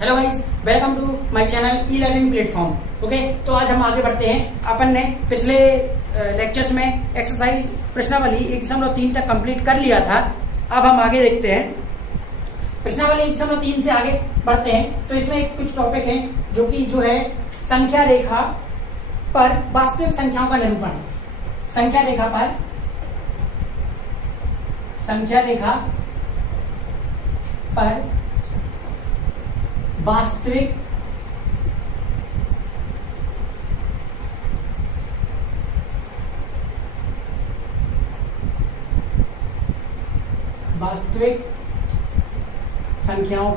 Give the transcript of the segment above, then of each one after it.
Hello guys, welcome to my channel E learning platform. Okay, तो आज हम आगे बढ़ते हैं। अपन ने पिछले लेक्चर्स में एक्सरसाइज प्रश्नावली 1.3 तक कंप्लीट कर लिया था। अब हम आगे देखते हैं, प्रश्नावली 1.3 से आगे बढ़ते हैं। तो इसमें कुछ टॉपिक हैं जो कि है संख्या रेखा पर वास्तविक संख्याओं का निरूपण। संख्या रेखा पर वास्तविक संख्याओं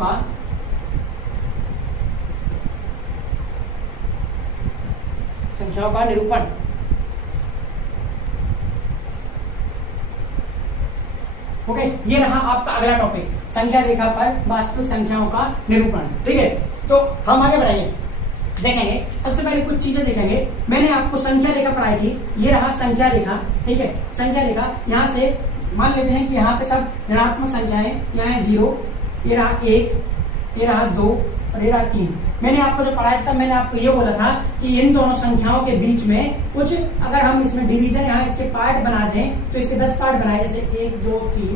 का निरूपण। ओके, ये रहा आपका अगला टॉपिक, संख्या रेखा पर वास्तविक संख्याओं का निरूपण। ठीक है, तो हम आगे बढ़ाइए, देखेंगे। सबसे पहले कुछ चीजें देखेंगे। मैंने आपको संख्या रेखा पढ़ाई थी, ये रहा संख्या रेखा। ठीक है, संख्या रेखा यहाँ से मान लेते हैं कि यहाँ पे सब ऋणात्मक संख्याएं, यहाँ है 0, ये रहा 1, ये रहा 2 और ये रहा 3। मैंने आपको जो पढ़ाया था, मैंने आपको ये बोला था कि इन दोनों संख्याओं के बीच में कुछ, अगर हम इसमें डिवीजन यहाँ इसके पार्ट बना दें तो इसके 10 पार्ट बनाए, जैसे 1 2 3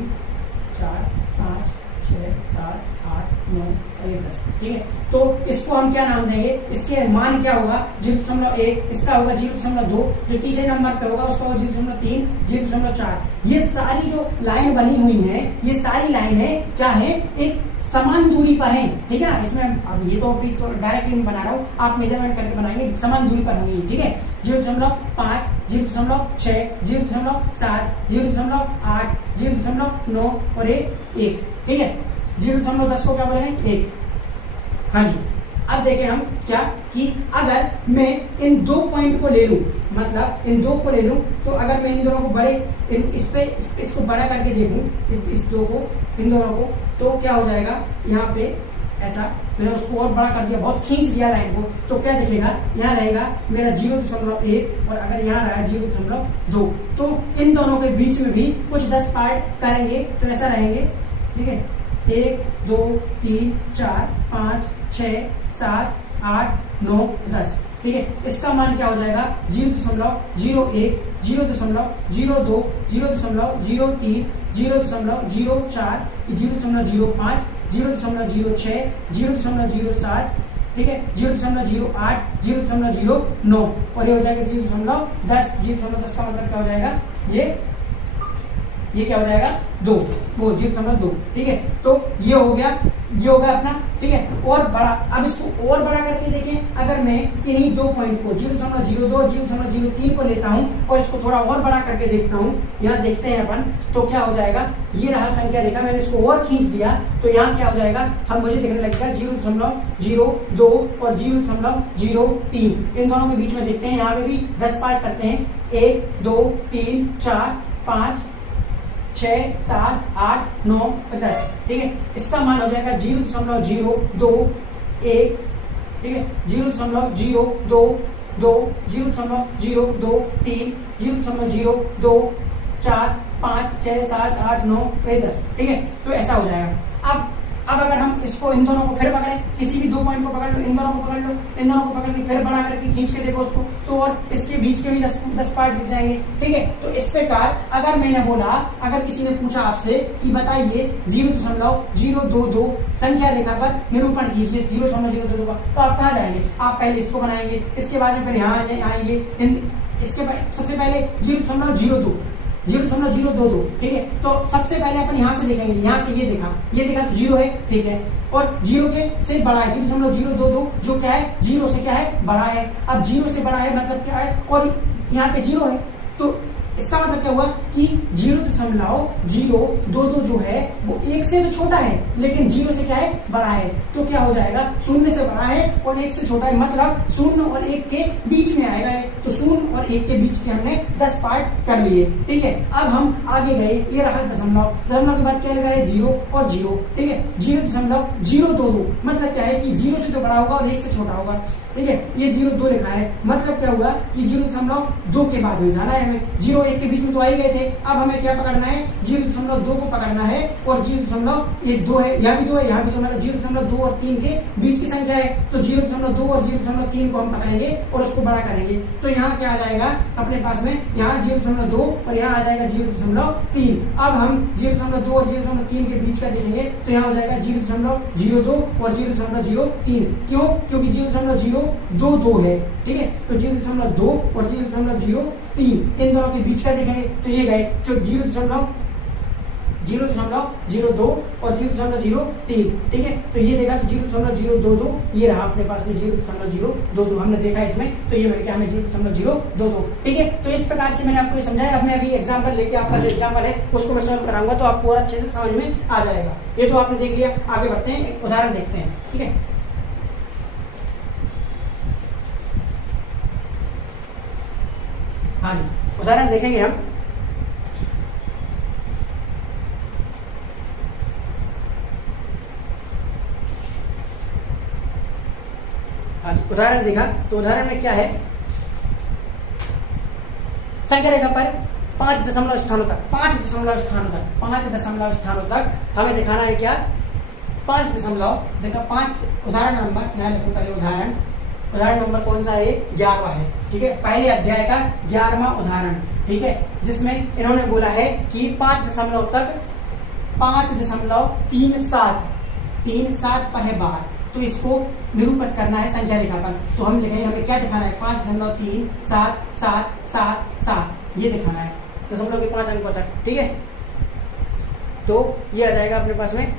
4 5 6 7 8 9 और 10। ठीक है, तो इसको हम क्या नाम देंगे, इसके मान क्या होगा 0.1, इसका होगा 0.2, जो तीसरे नंबर पे होगा उसका होगा 0.3 0.4। ये सारी जो लाइन बनी हुई है, ये सारी लाइनें क्या है, एक समान दूरी पर है। ठीक है ना, इसमें अब ये तो अभी तो डायरेक्टली नहीं बना रहा हूँ, आप मेजरमेंट करके बनाएंगे, समान दूरी पर होंगी। ठीक है, 0.5 0.6 0.7 0.8 0.9 और 1। ठीक है, 0.10 को क्या बोलेंगे, 1। हाँ जी, अब देखें हम क्या कि अगर मैं इन दो पॉइंट को ले लूं, मतलब इन दो को ले लूं, तो अगर मैं इन दोनों को बड़े इसको बड़ा करके देखूं, इन दोनों को, तो क्या हो जाएगा, यहाँ पे ऐसा मैंने उसको और बड़ा कर दिया, बहुत खींच दिया लाइन को, तो क्या दिखेगा, यहाँ रहेगा मेरा 0.1 और अगर यहाँ रहा 0.2, तो इन दोनों के बीच में भी कुछ 10 पार्ट करेंगे तो ऐसा रहेंगे। ठीक है, 1 2 3 4 5 6 7 8 9 10। ठीक है, इसका मान क्या हो जाएगा, 0.01 0.02 0.03 0.04 0.05 0.06 0.07। ठीक है, 0.08 0.09 और ये हो जाएगा 0.10। 0.10 का मतलब क्या हो जाएगा, ये क्या हो जाएगा, 2, वो 0.2। ठीक है, तो ये हो गया अपना। ठीक है, और बड़ा, अब इसको और बड़ा करके देखें, अगर मैं इन्हीं दो पॉइंट को 0.02 0.03 को लेता हूं और इसको थोड़ा और बड़ा करके देखता हूं, यहाँ देखते हैं अपन, तो क्या हो जाएगा, ये रहा संख्या रेखा, मैंने इसको और खींच दिया, तो यहाँ क्या हो जाएगा, मुझे देखने लगेगा 0.02 और 0.03। इन दोनों के बीच में देखते हैं, यहाँ पे भी 10 पार्ट करते हैं, 1 2 3 4 5 6 7 8 9 10। ठीक है, इसका मान हो जाएगा 0.021। ठीक है, 0.022 0.023 0.024 5 6 7 8 9 10। ठीक है, तो ऐसा हो जाएगा। अब अगर हम इसको, इन दोनों को फिर पकड़े, किसी भी दो पॉइंट को पकड़ लो, इन दोनों को पकड़ लो, इन दोनों को पकड़ के फिर बड़ा करके खींच के देखो उसको, तो और इसके बीच के भी 10 पार्ट दिख जाएंगे। ठीक है, तो इस प्रकार अगर मैंने बोला, अगर किसी ने पूछा आपसे कि बताइए 0.022 संख्या रेखा पर निरूपण कीजिए 0.022 का, तो आप कहाँ जाएंगे, आप पहले इसको बनाएंगे, इसके बाद में फिर यहाँ आएंगे, इसके बाद सबसे पहले 0.02। ठीक है, तो सबसे पहले अपन यहाँ से देखेंगे, यहाँ से ये देखा तो 0 है। ठीक है, और 0 के से बड़ा है 0.022, जो क्या है, 0 से क्या है, बड़ा है। अब 0 से बड़ा है मतलब क्या है, और यहाँ पे 0 है, तो इसका मतलब क्या हुआ कि 0.022 जो है वो 1 से तो छोटा है, लेकिन 0 से क्या है, बड़ा है। तो क्या हो जाएगा, 0 से बड़ा है और 1 से छोटा है, मतलब 0 और 1 के बीच में आएगा। तो 0 और 1 के बीच के हमने 10 पार्ट कर लिए। ठीक है, अब हम आगे गए, ये रहा दशमलव के बाद क्या लगाए, 0 और 0। ठीक है, 0.022 मतलब क्या है कि 0 से तो बड़ा होगा और 1 से छोटा होगा। ठीक है, ये 0.2 लिखा है, मतलब क्या हुआ कि 0.2 के बाद में जाना है हमें। 0 1 के बीच में तो आ ही गए थे, अब हमें क्या पकड़ना है, 0.2 को पकड़ना है। और 0.2 है, यहाँ भी 2 है, यहाँ भी 2, मतलब 0.2 और 3 के बीच की संख्या है। तो 0.2 और 0.3 को हम पकड़ेंगे और उसको बड़ा करेंगे। तो यहाँ क्या आ जाएगा अपने पास में, यहाँ 0.2 और यहाँ आ जाएगा 0.3। अब हम 0.2 और 0.3 के बीच का देखेंगे तो यहाँ हो जाएगा 0.02 और 0.03। क्यों? क्योंकि 0.022 है। ठीक है, तो 0.2 और 0.03 इन दोनों के बीच का देखेंगे तो ये गए जो 0.02 और 0.03। ठीक है, तो ये देगा तो 0.022 ये रहा अपने पास में 0.022 हमने देखा इसमें, तो ये मिल गया हमें 0.022। ठीक है, तो इस प्रकार से मैंने आपको ये समझाया। अब मैं अभी एग्जाम्पल लेके आपका जो एग्जाम्पल है उसको मैं सॉल्व कराऊंगा तो आपको और अच्छे से समझ में आ जाएगा। ये तो आपने देख लिया, आगे बढ़ते हैं, एक उदाहरण देखते हैं। ठीक है, हाँ जी, उदाहरण देखेंगे हम। उदाहरण देखा तो उदाहरण में क्या है, संख्या रेखा पर 5 दशमलव स्थानों तक, 5 दशमलव स्थानों तक हमें दिखाना है क्या, 5 दशमलव, देखा 5 उदाहरण नंबर यहाँ लिखो पहले। उदाहरण नंबर कौन सा है, 11वां है। ठीक है, पहले अध्याय का 11वां उदाहरण। ठीक है, जिसमें इन्होंने बोला है कि 5 दशमलव तक 5.37 पर है बार, तो इसको निरूपित करना है संख्या रेखा पर। तो हम लिखेंगे, हमें क्या दिखाना है, 5.3777 ये दिखाना है दशमलव के 5 अंकों तक। ठीक है, तो ये आ जाएगा अपने पास में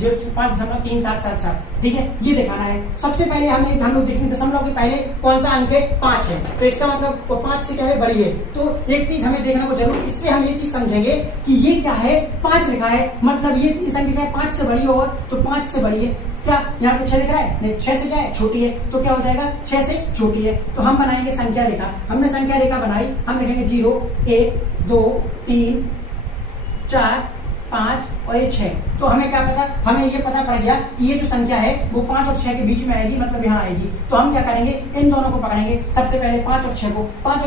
5.3777। ठीक है, ये दिखाना है। सबसे पहले हम लोग देखेंगे दशमलव के पहले कौन सा अंक है, 5 है, तो इसका मतलब वो 5 से क्या है, बड़ी है। तो एक चीज हमें देखना को जरूर, इससे हम ये चीज समझेंगे कि ये क्या है, 5 लिखा है, मतलब ये संख्या है 5 से बड़ी है, और तो 5 से बड़ी है। क्या यहाँ पे 6 दिख रहा है, नहीं, 6 से क्या है, छोटी है, तो क्या हो जाएगा, 6 से छोटी है। तो हम बनाएंगे संख्या रेखा। हमने संख्या रेखा बनाई, हम लिखेंगे 0 1 2 3 4 5 और ये 6। तो हमें क्या पता, हमें ये पता पड़ गया कि ये जो संख्या है वो 5 और 6 के बीच में आएगी, मतलब यहाँ आएगी। तो हम क्या करेंगे, इन दोनों को पकड़ेंगे। सबसे पहले 5 और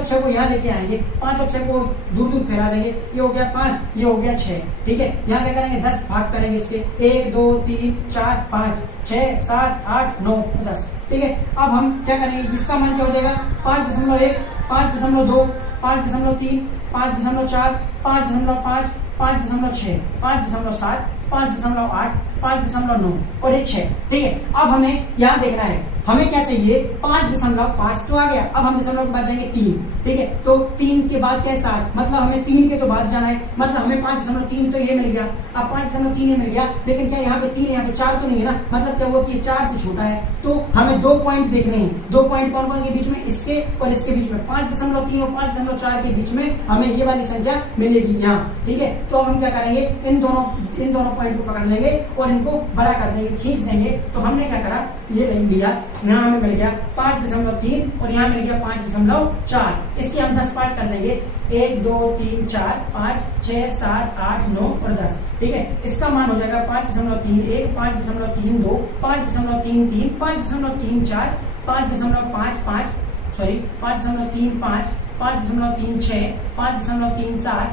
6 को यहाँ लेके आएंगे, 5 और 6 को दूर दूर फैला देंगे। ये हो गया 5, ये हो गया 6। ठीक है, यहाँ क्या करेंगे, 10 भाग करेंगे इसके, 1 2 3 4 5 6 7 8 9 10। ठीक है, अब हम क्या करेंगे, इसका मान क्या हो जाएगा, 5.1 5.2 5.3 5.4 5.5 5.6 5.7 5.8 5.9 और ये 6। ठीक है, अब हमें यहाँ देखना है, हमें क्या चाहिए, 5.5 तो आ गया। अब हम दशमलव के बाद जाएंगे 3। ठीक है, तो 3 के बाद क्या है, 7, मतलब हमें 3 के तो बाद जाना है, मतलब हमें 5.3 तो ये मिल गया। अब 5.3 ये मिल गया, लेकिन क्या यहाँ पे 3 यहाँ पे 4 तो नहीं है ना, मतलब क्या हुआ कि ये 4 से छोटा है। तो हमें 2 पॉइंट देखने हैं, 2 पॉइंट कौन कौन के बीच में, इसके और इसके बीच में, 5.3 और 5.4 के बीच में हमें ये वाली संख्या मिलेगी यहाँ। ठीक है, तो अब हम क्या करेंगे, इन दोनों पॉइंट को पकड़ लेंगे और इनको बड़ा कर देंगे, खींच देंगे। तो हमने क्या करा, ये लिया, यहाँ हमें मिल गया 5.3 और यहाँ मिल गया 5.4। इसके हम 10 पार्ट कर देंगे, 1 2 3 4 5 6 7 8 9 और 10। ठीक है, इसका मान हो जाएगा 5.31 5.32 5.33 5.34 5.55 सॉरी 5.35 5.36 5.37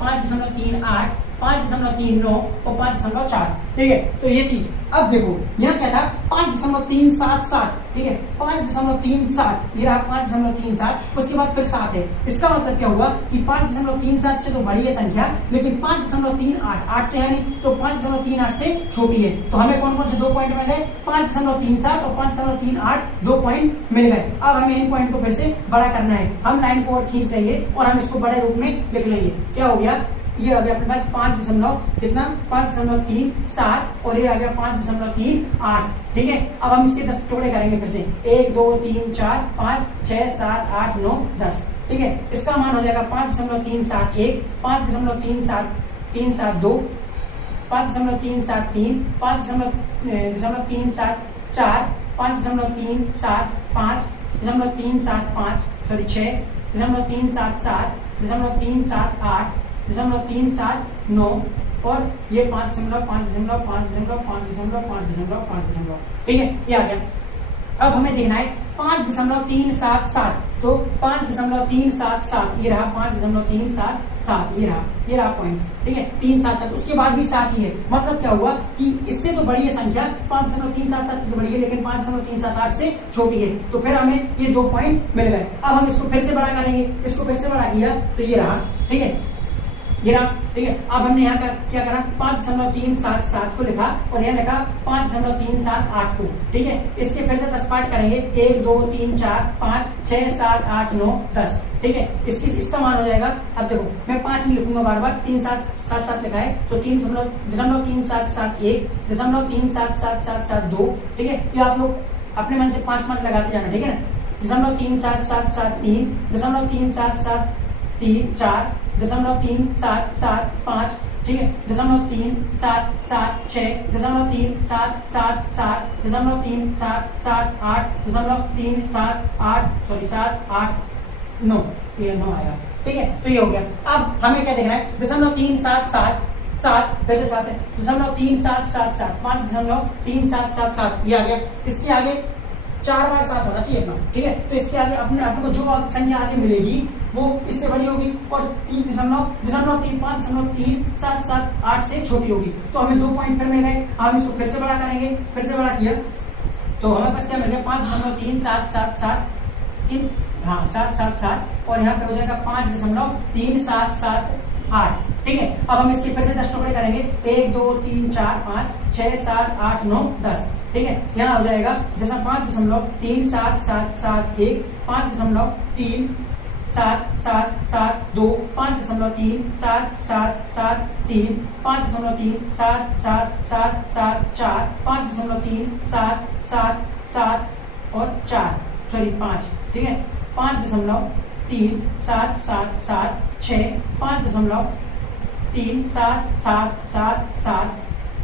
5.38 5.39 और 5.4। ठीक है, तो ये चीज। अब देखो यहाँ क्या था, 5.377। ठीक है, 5.37 ये रहा 5.37, उसके बाद फिर 7 है। इसका मतलब क्या हुआ कि 5.37 से तो बड़ी है संख्या, लेकिन 5.38 8 तो है नहीं, तो 5.38 से छोटी है। तो हमें कौन कौन से 2 पॉइंट मिल गए, 5.37 और 5.38 2 पॉइंट मिल गए। अब हमें इन पॉइंट को फिर से बड़ा करना है, हम लाइन को और खींच देंगे और हम इसको बड़े रूप में लिख लेंगे। क्या हो गया, ये आ गया अपने पास 5.37 और ये आ गया 5.38। ठीक है, अब हम इसके 10 टुकड़े करेंगे फिर से, 1 2 3 4 5 6 7 8 9 10। ठीक है, इसका मान हो जाएगा 5.371 5.372 5.373 5.374 5.375 5.375 सॉरी 6 377 378 379 और ये 5.5 ठीक है, ये आ गया। अब हमें देखना है 5.377, तो 5.377 ये रहा 5.377, ये रहा पॉइंट, ठीक है 377, उसके बाद भी 7 ही है। मतलब क्या हुआ कि इससे तो बड़ी है संख्या 5.377 तो बड़ी है, लेकिन 5.378 से छोटी है, तो फिर हमें ये 2 पॉइंट मिल गए। अब हम इसको फिर से बड़ा करेंगे, इसको फिर से बड़ा किया तो ये रहा, ठीक है ये रहा, ठीक है। अब हमने यहाँ का क्या करा, 5.377 को लिखा और यहाँ लिखा 5.378 को, ठीक है। इसके फिर से 10 पार्ट करेंगे, 1 2 3 4 5 6 7 8 9 10, ठीक है। इसका मान हो जाएगा, अब देखो मैं 5 नहीं लिखूंगा बार बार, 3 7 7 7 लिखा है तो 3.3771 3.377772, ठीक है। ये आप लोग अपने मन से 5 5 लगाते जाना, ठीक है ना। 0.37773 0.37734 0.3775, ठीक है 0.3776 0.3777 0.3778 0.378 सॉरी 789, ये 9 आएगा, ठीक है। तो ये हो गया। अब हमें क्या देखना है, 0.3777 फिर से 7 है, 0.3777 5.3777 ये आ गया। इसके आगे 4 बार 7 होना चाहिए अपना, ठीक है। तो इसके आगे अपने आपको जो संख्या आगे मिलेगी वो इससे बड़ी होगी और 3.5.37778 से छोटी होगी, तो हमें 2 पॉइंट फिर मिल गए। हम इसको फिर से बड़ा करेंगे, फिर से बड़ा किया तो हमें पास क्या मिल गया 5.3777 हाँ 777 और यहाँ पे हो जाएगा 5.3778, ठीक है। अब हम इसके फिर से 10 टुकड़े करेंगे, 1 2 3 4 5 6 7 8 9 10, ठीक है। यहाँ हो जाएगा जैसा 5.37771 5.3772 5.37773 5.37774 5.377 और 4 सॉरी 5, ठीक है 5.3776 5.37777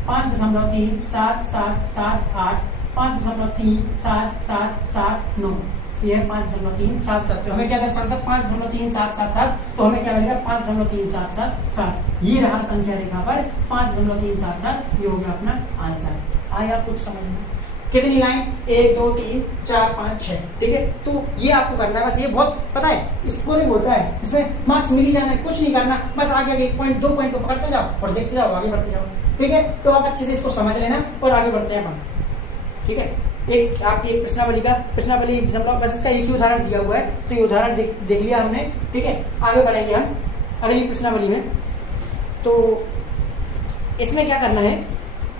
5.37778 5.37779, ये है 5.377। तो हमें क्या दर्शाता है 5.377, तो हमें क्या मिलेगा 5.377, ये रहा संख्या रेखा पर 5.377, ये हो गया अपना आंसर। आया कुछ समझ में? कितनी लाइन, 1 2 3 4 5 6, ठीक है। तो ये आपको करना है, बस ये बहुत पता है स्कोरिंग होता है, इसमें मार्क्स मिल ही जाना है, कुछ नहीं करना, बस आगे आगे 1 पॉइंट 2 पॉइंट को पकड़ते जाओ और देखते जाओ, आगे बढ़ते जाओ, ठीक है। तो आप अच्छे से इसको समझ लेना और आगे बढ़ते हैं अपन, ठीक है। एक आपकी एक प्रश्नावली बस इसका एक ही उदाहरण दिया हुआ है, तो ये उदाहरण देख लिया हमने, ठीक है। आगे बढ़ेंगे हम अगली प्रश्नावली में। तो इसमें क्या करना है,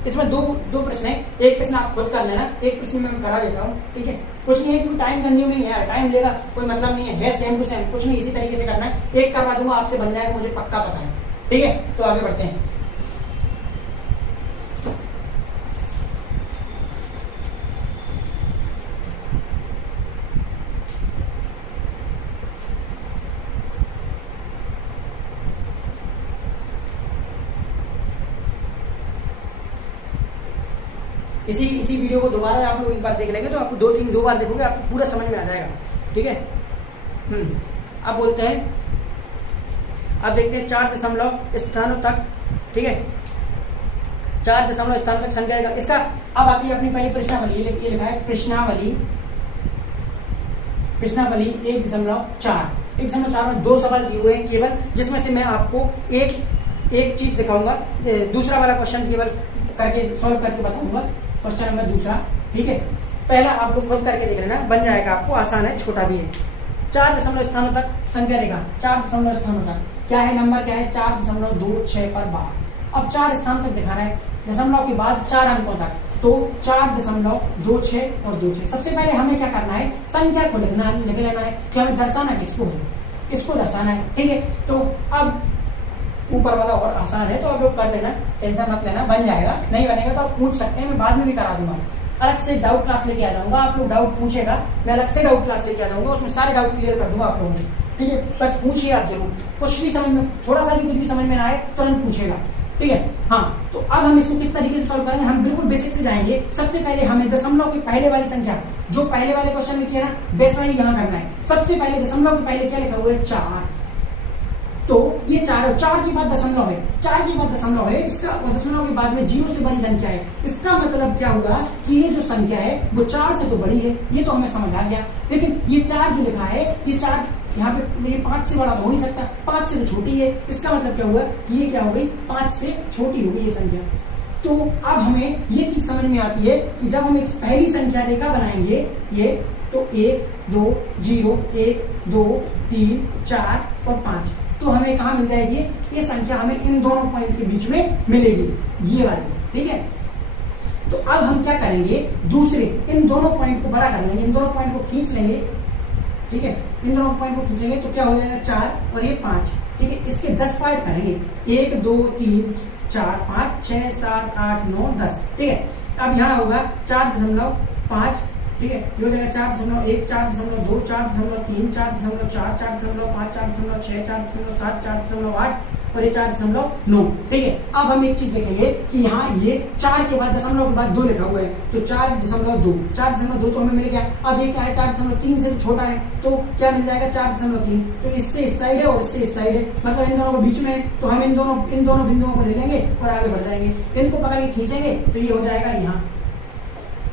इसमें दो प्रश्न है, एक प्रश्न आप खुद कर लेना, एक प्रश्न मैं करा देता हूँ, ठीक है। कुछ नहीं है क्योंकि टाइम कंज्यूमिंग है, टाइम लेगा कोई मतलब नहीं है सेम टू सेम, कुछ नहीं इसी तरीके से करना है, एक करवा दूंगा आपसे बन जाएगा, मुझे पक्का पता है, ठीक है। तो आगे बढ़ते हैं। इसी वीडियो को दोबारा आप लोग एक बार देख लेंगे तो आपको 2 बार देखोगे आपको पूरा समझ में आ जाएगा, ठीक है। अब बोलते हैं, अब देखते हैं 4 दशमलव स्थानों तक, ठीक है 4 दशमलव स्थानों तक संख्या का इसका। अब आती है अपनी पहली प्रश्नावली, ये लिखा है प्रश्नावली 1.4 में 2 सवाल दिए हुए हैं केवल, जिसमें से मैं आपको एक चीज दिखाऊंगा, दूसरा वाला क्वेश्चन केवल करके सॉल्व करके बताऊंगा, क्वेश्चन नंबर दूसरा, ठीक है। पहला आप लोग खुद करके देख लेना, बन जाएगा आपको, आसान है, छोटा भी है। 4 दशमलव स्थानों तक संख्या रेखा, 4 दशमलव स्थानों तक क्या है, नंबर क्या है 4.26 पर बार। अब 4 स्थान तक दिखाना है, दशमलव के बाद 4 अंकों तक, तो 4.26 और 26। सबसे पहले हमें क्या करना है, संख्या को लिख लेना है कि हमें दर्शाना किसको है, इसको दर्शाना है, ठीक है। तो अब ऊपर वाला और आसान है, तो आप लोग कर लेना, टेंशन मत लेना, बन जाएगा, नहीं बनेगा तो आप पूछ सकते हैं, मैं बाद में भी करा दूंगा, अलग से डाउट क्लास लेके आ जाऊंगा, आप लोग डाउट पूछेगा, मैं अलग से डाउट क्लास लेके आ जाऊंगा, उसमें सारे डाउट क्लियर कर दूंगा आप लोगों को, ठीक है। बस पूछिए आप जरूर, कुछ भी समझ में, थोड़ा सा भी कुछ भी समझ में ना आए तुरंत पूछेगा, ठीक है। हाँ, तो अब हम इसको किस तरीके से सॉल्व करेंगे, हम बिल्कुल बेसिक से जाएंगे। सबसे पहले हमें दशमलव की पहले वाली संख्या, जो पहले वाले क्वेश्चन में किया ना, वैसा ही यहाँ करना है। सबसे पहले दशमलव के पहले क्या लिखा हुआ है 4, तो ये 4 के बाद दशमलव है, 4 के बाद दशमलव है, इसका दशमलव के बाद में 0 से बड़ी संख्या है। इसका मतलब क्या होगा कि ये जो संख्या है वो 4 से तो बड़ी है, ये तो हमें समझ आ गया। लेकिन ये 4 जो लिखा है, ये 4 यहाँ पे ये 5 से बड़ा तो हो नहीं सकता, 5 से तो छोटी है। इसका मतलब क्या हुआ कि ये क्या हो गई, 5 से छोटी हो गई ये संख्या। तो अब हमें ये चीज समझ में आती है कि जब हम एक पहली संख्या रेखा बनाएंगे ये, तो 1 2 0 1 2 3 4 और 5, तो हमें कहाँ मिल जाएगी ये संख्या, हमें इन दोनों पॉइंट के बीच में मिलेगी, ये वाली, ठीक है। तो अब हम क्या करेंगे, दूसरे इन दोनों पॉइंट को बड़ा कर लेंगे, इन दोनों पॉइंट को खींच लेंगे, ठीक है। इन दोनों पॉइंट को खींचेंगे तो क्या हो जाएगा 4 और ये 5, ठीक है। इसके 10 पार्ट करेंगे, 1 2 3 4 5 6 7 8 9 10, ठीक है। अब यहाँ होगा 4.5, ठीक है। ये हो जाएगा 4.1 4.2 4.3 4.4 4.5 4.6 4.7 4.8 और ये 4.9, ठीक है। अब हम एक चीज देखेंगे कि यहाँ ये 4 के बाद दशमलव के बाद 2 लिखा हुआ है, तो 4.2 तो हमें मिल गया। अब ये क्या है, 4.3 से छोटा है, तो क्या मिल जाएगा 4.3, तो इससे इस साइड है और इससे इस साइड है, मतलब इन दोनों के बीच में है, तो हम इन दोनों बिंदुओं को ले लेंगे और आगे बढ़ जाएंगे। इनको पकड़ के खींचेंगे तो ये हो जाएगा यहाँ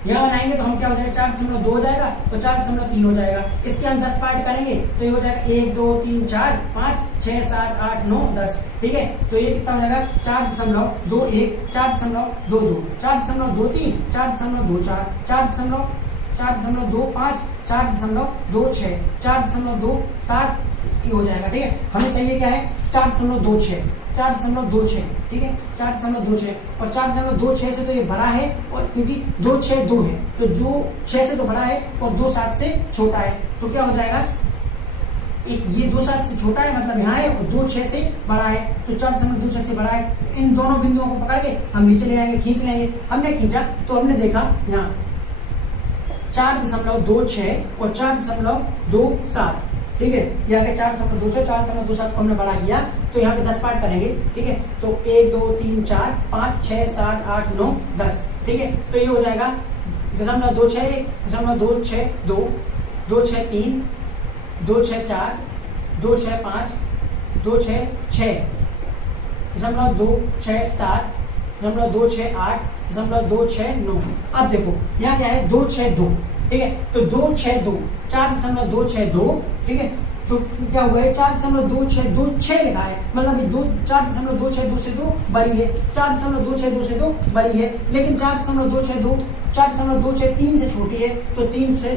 बनाएंगे तो हम क्या हो जाएगा 4.2 हो जाएगा तो 4.3 हो जाएगा। इसके हम 10 पार्ट करेंगे तो ये हो जाएगा 1 2 3 4 5 6 7 8 9 10, ठीक है। तो ये कितना हो जाएगा 4.21 4.22 4.23 4.24 4.25 4.26 4.27 ये हो जाएगा, ठीक है। हमें चाहिए क्या है 4.26, ठीक है, 4.26 और 4.26 से तो ये बड़ा है, और क्योंकि 2.62 है तो 2.6 से तो बड़ा है और 2.7 से छोटा है, तो क्या हो जाएगा, एक ये 2.7 से छोटा है मतलब यहाँ है, और 2.6 से बड़ा है, तो 4.26 से बड़ा है। इन दोनों बिंदुओं को पकड़ के हम नीचे ले आएंगे, खींच लेंगे। हमने खींचा तो हमने देखा यहाँ 4.26 और 4.27, ठीक है। यहाँ पे 4.26 4.27 को हमने बड़ा किया तो यहाँ पे 10 पार्ट करेंगे, ठीक है। तो 1 2 3 4 5 6 7 8 9 10, ठीक है। तो ये हो जाएगा 0.26 0.262 263 264 265 266 0.267 0.268 0.269। अब देखो यहाँ क्या है 262, ठीक है। तो 262 4.262, ठीक है। तो क्या हुआ है 4.2626 लिखा है, मतलब ये 4.262 से 2 बड़ी है, 4.262 से 2 बड़ी है, लेकिन 4.263 से छोटी है, तो 3 से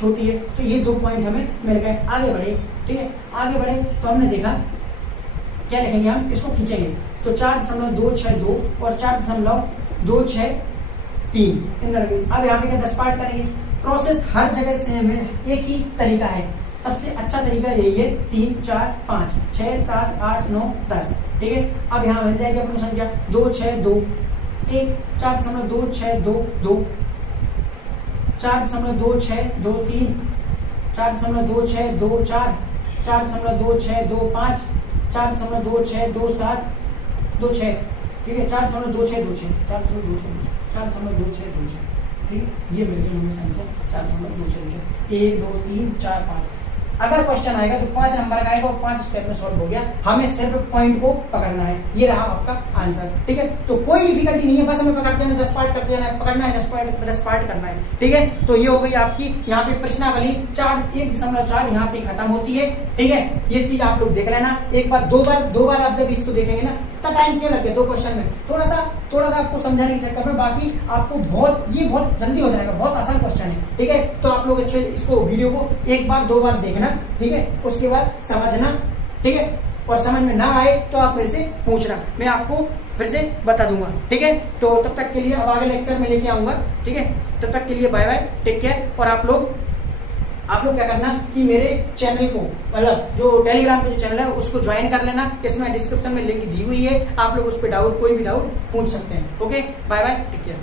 छोटी है। तो ये 2 पॉइंट हमें मिल गए। आगे बढ़े, ठीक है। आगे बढ़े तो हमने देखा क्या लिखेंगे, हम इसको खींचेंगे तो 4.262 और 4.263 अब यहाँ पे क्या 10 पार्ट करेंगे। प्रोसेस हर जगह सेम है, एक ही तरीका है, सबसे अच्छा तरीका यही है 3 4 5 6 7 8 9 10, ठीक है। अब यहाँ मिल जाएगी अपनी संख्या 262 1 4.262 4.2623 4.2624 4.2625 4.2627 26, ठीक है। 4.2626 4.2626, ठीक है। ये मिल गई हमें संख्या 4.2626 1 2 3 4 5। अगर क्वेश्चन आएगा तो 5 नंबर का आएगा और 5 स्टेप में सॉल्व हो गया। हमें सिर्फ पॉइंट को पकड़ना है, ये रहा आपका आंसर, ठीक है। तो कोई डिफिकल्टी नहीं है, बस हमें पकड़ते जाना, 10 पार्ट करते जाना है, पकड़ना है 10 पार्ट करना है, ठीक है। तो ये हो गई आपकी यहाँ पे प्रश्नावली 1.4 यहाँ पे खत्म होती है, ठीक है। ये चीज आप लोग देख लेना एक बार, दो बार आप जब इसको देखेंगे ना, इतना टाइम क्यों लगे 2 क्वेश्चन में, थोड़ा सा आपको समझाने के चक्कर में, बाकी आपको बहुत जल्दी हो जाएगा, बहुत आसान क्वेश्चन है, ठीक है। तो आप लोग अच्छे इसको वीडियो को 1 बार 2 बार देखना, ठीक है। उसके बाद समझना, ठीक है। और समझ में ना आए तो आप मेरे से पूछना, मैं आपको फिर से बता दूंगा, ठीक है। तो तब तक के लिए अब आगे लेक्चर में लेके आऊंगा, ठीक है। तब तक के लिए बाय बाय, टेक केयर। और आप लोग क्या करना कि मेरे चैनल को, मतलब जो टेलीग्राम पे जो चैनल है उसको ज्वाइन कर लेना, इसमें डिस्क्रिप्शन में लिंक दी हुई है, आप लोग उस पर कोई भी डाउट पूछ सकते हैं। Okay, bye bye, take care.